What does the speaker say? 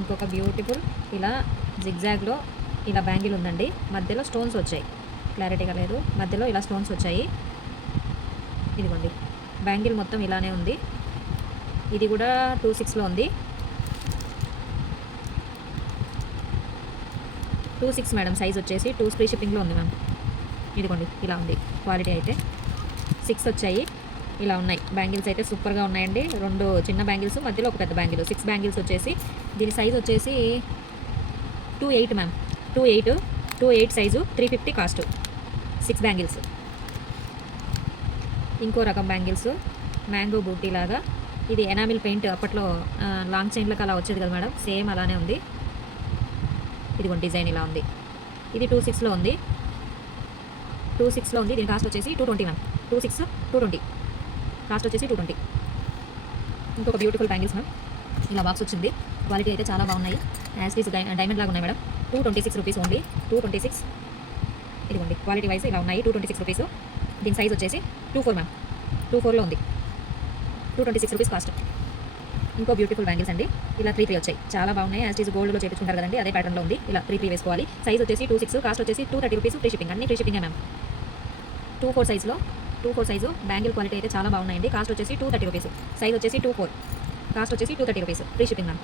ఇంకొక బ్యూటిఫుల్ ఇలా జిగ్జాగ్లో ఇలా బ్యాంగిల్ ఉందండి. మధ్యలో స్టోన్స్ వచ్చాయి, క్లారిటీగా లేదు, మధ్యలో ఇలా స్టోన్స్ వచ్చాయి. ఇదిగోండి బ్యాంగిల్ మొత్తం ఇలానే ఉంది. ఇది కూడా 26లో ఉంది. 26 మేడం సైజ్ వచ్చేసి 2 ఫ్రీ షిప్పింగ్లో ఉంది మ్యామ్. ఇదిగోండి ఇలా ఉంది క్వాలిటీ అయితే. 6 వచ్చాయి, ఇలా ఉన్నాయి బ్యాంగిల్స్ అయితే సూపర్గా ఉన్నాయండి. 2 చిన్న బ్యాంగిల్స్, మధ్యలో ఒక పెద్ద బ్యాంగిల్, 6 బ్యాంగిల్స్ వచ్చేసి దీని సైజ్ వచ్చేసి 28 మ్యామ్. 28 size, 350 cost. 6 బ్యాంగిల్స్. ఇంకో రకం బ్యాంగిల్స్ మ్యాంగో బూటీ లాగా, ఇది ఎనామిల్ పెయింట్ అప్పట్లో లాంగ్ చైన్లకు అలా వచ్చేది కదా మేడం, సేమ్ అలానే ఉంది. ఇదిగోండి డిజైన్ ఇలా ఉంది. ఇది 26లో ఉంది. 26లో ఉంది. దీని కాస్ట్ వచ్చేసి 220 మ్యామ్. 26 220 కాస్ట్ వచ్చేసి 220. ఇంకొక బ్యూటిఫుల్ బ్యాంగిల్స్ మ్యామ్. ఇలా బాక్స్ వచ్చింది. క్వాలిటీ అయితే చాలా బాగున్నాయి. యాజ్ ఈజ్ డైమండ్ లాగా ఉన్నాయి మేడం. 226 rupees only. 226. ఇదిగోండి క్వాలిటీ వైజ్ ఇలా ఉన్నాయి. 226 రూపీస్. దీని సైజ్ వచ్చేసి 24 మ్యామ్. 24లో ఉంది. 226 రూపీస్ కాస్ట్. ఇంకో బ్యూటిఫుల్ బ్యాంగిల్స్ అండి. ఇలా 3 వచ్చాయి, చాలా బాగున్నాయి. యాజ్ ఈజ్ గోల్డ్లో చేయించుకుంటారు కదండి, అదే ప్యాటర్న్లో ఉంది. ఇలా 3 వేసుకోవాలి. సైజ్ వచ్చేసి 26, కాస్ట్ వచ్చేసి 230 రూపీస్. ఫ్రీ షిప్పింగ్, అన్ని ఫ్రీ షిప్పింగే మ్యామ్. 24 సైజ్లో, 24 సైజు బ్యాంగిల్ క్వాలిటీ అయితే చాలా బాగున్నాయండి. కాస్ట్ వచ్చేసి 230 రూపీస్. సైజ్ వచ్చేసి 24, కాస్ట్ వచ్చేసి 230 రూపీస్. Free shipping ma'am.